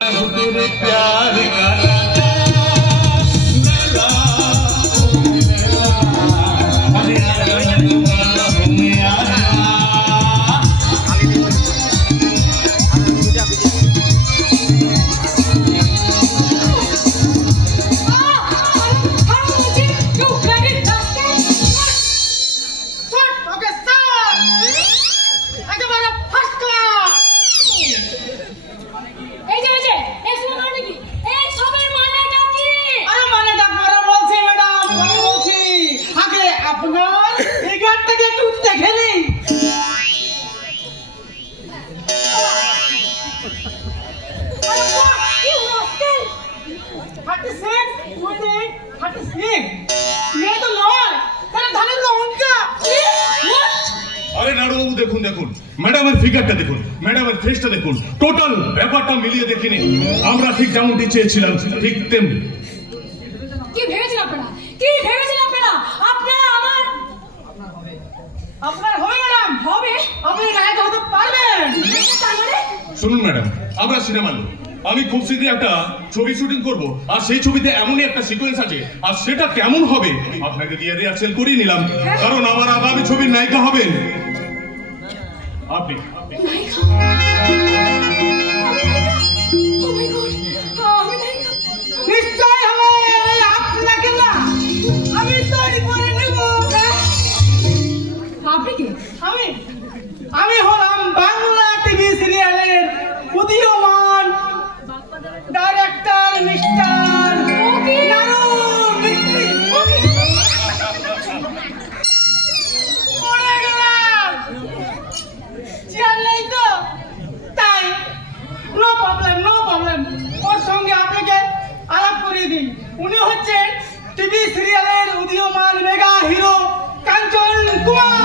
तेरे प्यार का राजा मेला अरे দেখুন দেখুন ম্যাডামের ফিগারটা দেখুন, ম্যাডামের ফেসটা দেখুন, টোটাল ব্যাপারটা মিলিয়ে দেখিনি। আমরা ঠিক যেমনটি চেয়েছিলাম ঠিক তেমনি। কি ভেবেছেন আপনারা? কি ভেবেছেন আপনারা? আপনারা আপনার হবে ম্যাডাম, হবে। আপনি নায়ক হতে পারবেন। তার মানে শুনুন ম্যাডাম, আমরা সিনেমা লোক, আমি খুব শীঘ্রই একটা ছবি শুটিং করব, আর সেই ছবিতে এমনই একটা সিকোয়েন্স আছে, আর সেটা কেমন হবে আপনাকে দিয়ে রিহার্সেল করিয়ে নিলাম, কারণ আমার আগামী ছবির নায়িকা হবেন আপনি। নিশ্চয় হবে, আপনাকে না আমি তৈরি করে নেব। আপনি কি? আমি হলাম বাংলা টিভি সিরিয়ালের উদীয়মান ডাইরেক্টর মিস্টার নারু মিস্ত্রি। নেই তো তাই নো প্রবলেম। ওর সঙ্গে আপনাকে আলাপ করিয়ে দিই। উনি হচ্ছেন টিভি সিরিয়ালের উদীয়মান মেগা হিরো কাঞ্চন কুমার।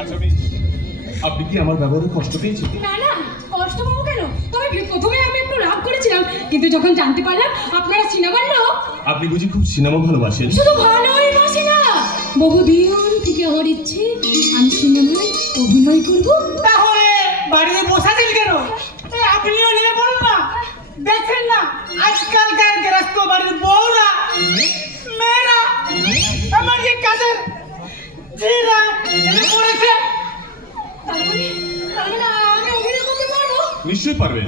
আচ্ছা, আপনি কি আমার ব্যবহারে কষ্ট পেয়েছেন? না না, কষ্ট পাবো কেন? তবে প্রথমে আমি একটু রাগ করেছিলাম, কিন্তু যখন জানতে পারলাম আপনারা সিনেমার লোক। আপনি বুঝি খুব সিনেমা ভালোবাসেন? শুধু ভালোই বাসি না, বহুদিন থেকে আমার ইচ্ছে আমি সিনেমায় অভিনয় করব। তাহলে বাড়িতে বসে আছেন কেন? আপনিও নিয়ে বলুন না। দেখছেন না আজকালকার গৃহস্থ বাড়ির বউরা মেয়েরা আমার যে কাজের জিরা পড়েছে। আমি অভিনয় করতে পারবো? নিশ্চয়ই পারবেন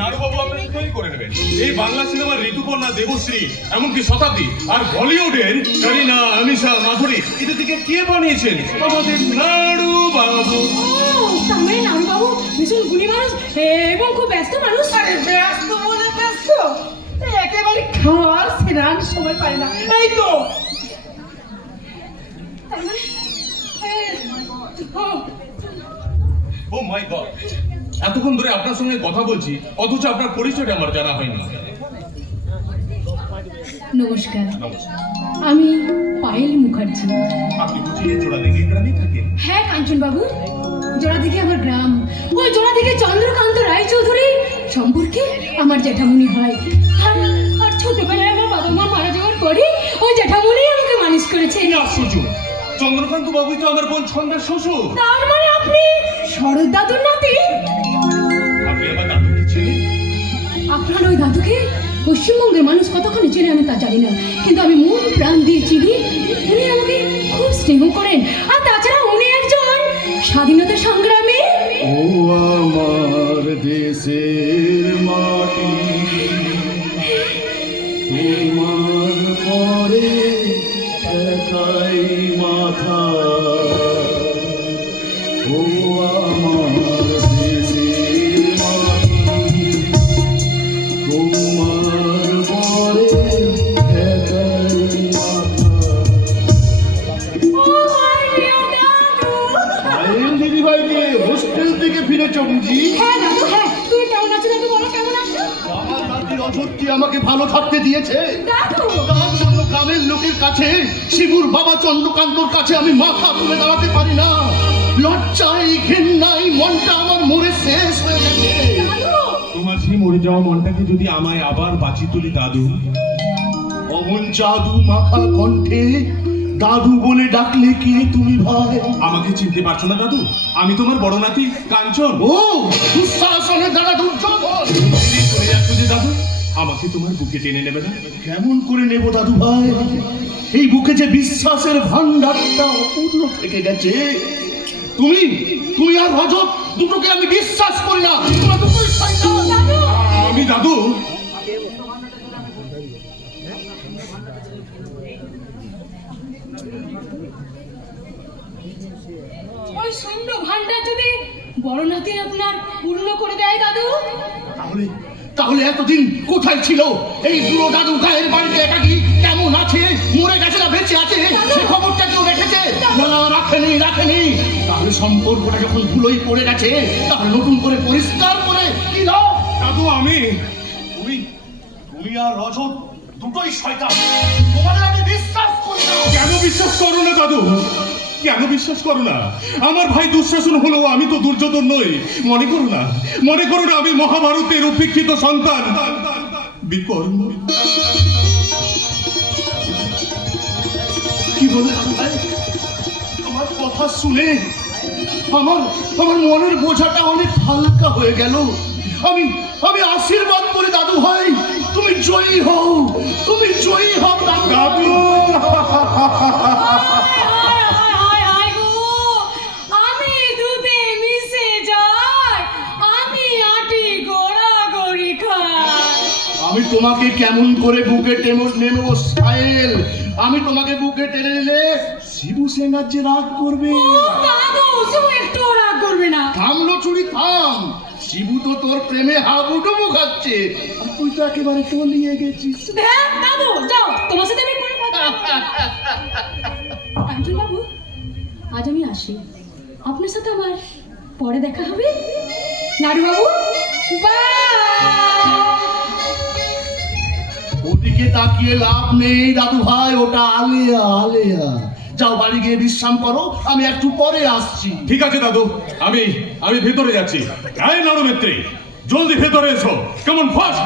নারুবাবু, আপনি তৈরি করে নেবেন। এই বাংলা সিনেমার ঋতুপর্ণা, দেবশ্রী, এমনকি শতাব্দী, আর বলিউডের করিনা, আমিষা, মাধুরী, এদের থেকে কে বানিয়েছেন? আমাদের নারুবাবু। তার মানে নারুবাবু ভীষণ গুণী মানুষ এবং খুব ব্যস্ত মানুষ। আরে ব্যস্ত বলে ব্যস্ত, একেবারে খাওয়ার স্নান সময় পায় না। এই তো ও মাই গড, এতক্ষণ ধরে আপনার সঙ্গে কথা বলছি, অথচ আপনার পরিচয়টা আমার জানা হয়নি। নমস্কার, আমি পায়েল মুখার্জি। আপনি বুঝি জোড়াদিঘি গ্রামে থাকেন? হ্যাঁ কাঞ্চন বাবু, জোড়াদিঘি আমার গ্রাম। ওই জোড়াদিঘি চন্দ্রকান্ত রায়চৌধুরী সম্পর্কে আমার জ্যাঠামণি হয়। আর ছোটবেলায় আমার বাবা মা মারা যাওয়ার পরে ওই জ্যাঠামণি আমাকে মানুষ করেছে। আশ্চর্য, চন্দ্রকান্ত বাবুই তো আমার বোন ছন্দের শ্বশুর। তার মানে আপনি শরৎ দাদুর নাতি? আপনি আমার দাদুকে চেনেন? আপনার ওই দাদুকে পশ্চিমবঙ্গের মানুষ কতক্ষণে চেনে আমি তা জানি না, কিন্তু আমি মন প্রাণ দিয়ে চিনি। উনি আমাকে খুব স্নেহ করেন, আর তাছাড়া উনি একজন স্বাধীনতা সংগ্রামী। ও আমার দেশের মাটি, তোমার পরে একাই মাথা। ও আমার দেশের মাটি, তোমার পরে একাই মাথা। দিদিভাইকে হোস্টেল থেকে ফিরে চমজি। হ্যাঁ দাদু, হ্যাঁ। তুমি কেমন আছো দাদু? বলো কেমন আছো? আমার নাতি অসত্যি আমাকে ভালো থাকতে দিয়েছে। দাদু, তার জন্য গ্রামের লোকের কাছে, শিবুর বাবা চন্দ্রকান্তর কাছে আমি মাথা তুলে দাঁড়াতে পারি না। লজ্জায় ঘৃণায় মনটা আমার মরে শেষ হয়ে গেছে। তোমার সেই মরে যাওয়া মনটাকে যদি আমায় আবার বাঁচিয়ে তুলি দাদু। অমন জাদু মাখা কণ্ঠে দাদু বলে ডাকলে কে তুমি ভাই? আমাকে চিনতে পারছো না দাদু? আমি তোমার বড় নাতি কাঞ্চন। ও দুঃশাসনের দ্বারা দুর্যোধন। চলে যাচ্ছ যে দাদু, আমাকে তোমার বুকে টেনে নেবে না? কেমন করে নেব দাদু ভাই? এই বুকে যে বিশ্বাসের ভান্ডারটা অপূর্ণ থেকে গেছে। তুমি তুমি আর রজত দুটোকে আমি বিশ্বাস করি না। তোমরা দুটোই শয়তান। আমি দাদু ওই শূন্য ভান্ডার যদি বড় নাতি আপনার পূর্ণ করে দেয় দাদু। তাহলে তাহলে এতদিন কোথায় ছিল এই বুড়ো দাদু? গায়ের বাড়িতে একাকি কেমন আছে? মরে গেছে না বেঁচে আছে? সে খবরটা কেউ রেখেছে? না না, রাখেনি রাখেনি। তাহলে সম্পর্কটা যখন ধুলোই পড়ে গেছে, তাহলে নতুন করে পরিষ্কার করে কি লাভ? দাদু আমি তুমি তুমি আর রজত দুটোই শয়তান। তোমাদের আমি বিশ্বাস করি না। কেন বিশ্বাস করো না দাদু? কেন বিশ্বাস করো না? আমার ভাই দুঃশাসন হলেও আমি তো দুর্যোধন নই। মনে করো না, মনে করো না আমি মহাভারতের উপেক্ষিত সন্তান বিকর্ম। কি বলে ভাই? তোমার কথা শুনে আমার আমার মনের বোঝাটা অনেক হালকা হয়ে গেল। আমি আমি আশীর্বাদ করি দাদু ভাই, তুমি জয়ী হও, তুমি জয়ী হও দাদু। দাদু হায় গো, আমি দুধে মিশে যাই, আমি আটি গড়াগড়ি খাই। আমি তোমাকে কেমন করে বুকে টেনে নেবো সাহেল? আমি তোমাকে বুকে টেনে নিলে শিবু সেনার যে রাগ করবে। ও দাদু, তুমি একটু রাগ করবে না। থামলো চুরি থাম। শিবু তো তোর প্রেমে হাবুডুবু খাচ্ছে, আর তুই তো একেবারে তলিয়ে গেছিস। দেখ দাদু, যাও, তোমার সাথে আমি কোনো কথা বলবো না। কাঞ্চন বাবু, আজ আমি আসি। আপনার সাথে আমার পরে দেখা হবে। নাড়ু বাবু, বাই। ওদিকে তাকিয়ে লাভ নেই দাদু ভাই, ওটা আলেয়া আলেয়া। যাও বাড়ি গিয়ে বিশ্রাম করো, আমি একটু পরে আসছি। ঠিক আছে দাদু, আমি আমি ভেতরে যাচ্ছি। এই নরমিত্রী, জলদি ভেতরে এসো। কেমন ফাস্ট?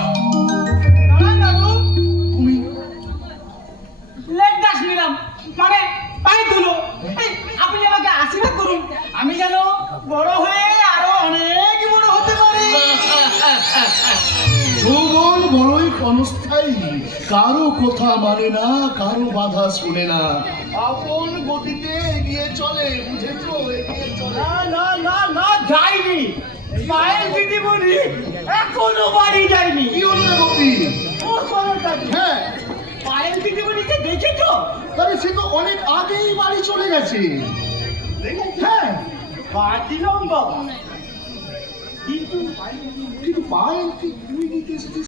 তুমি লেট দাস নিলাম, মানে পায়ে তুলো। এই, আপনি আমাকে আশীর্বাদ করুন, আমি যেন বড় হয়ে আরো অনেক বড় হতে পারি। যৌবন বড়ই ক্ষণস্থায়ী, কারো কথা মানে না, কারো বাধা শুনে না, আপন গতিতে এগিয়ে চলে। বুঝেছো? এগিয়ে চলে। না না না না, যাইনি। মায়ের দিদিমণি এখনো বাড়ি যায়নি। কি হলো রে গোপী? ও সরকার, হ্যাঁ, পায়েল দিদিমণিকে দেখেছো? তবে সে তো অনেক আগেই বাড়ি চলে গেছে। হ্যাঁ, বাঁচিলাম বাবা, কিন্তু পায়েল কি তুই নিতে এসেছিস?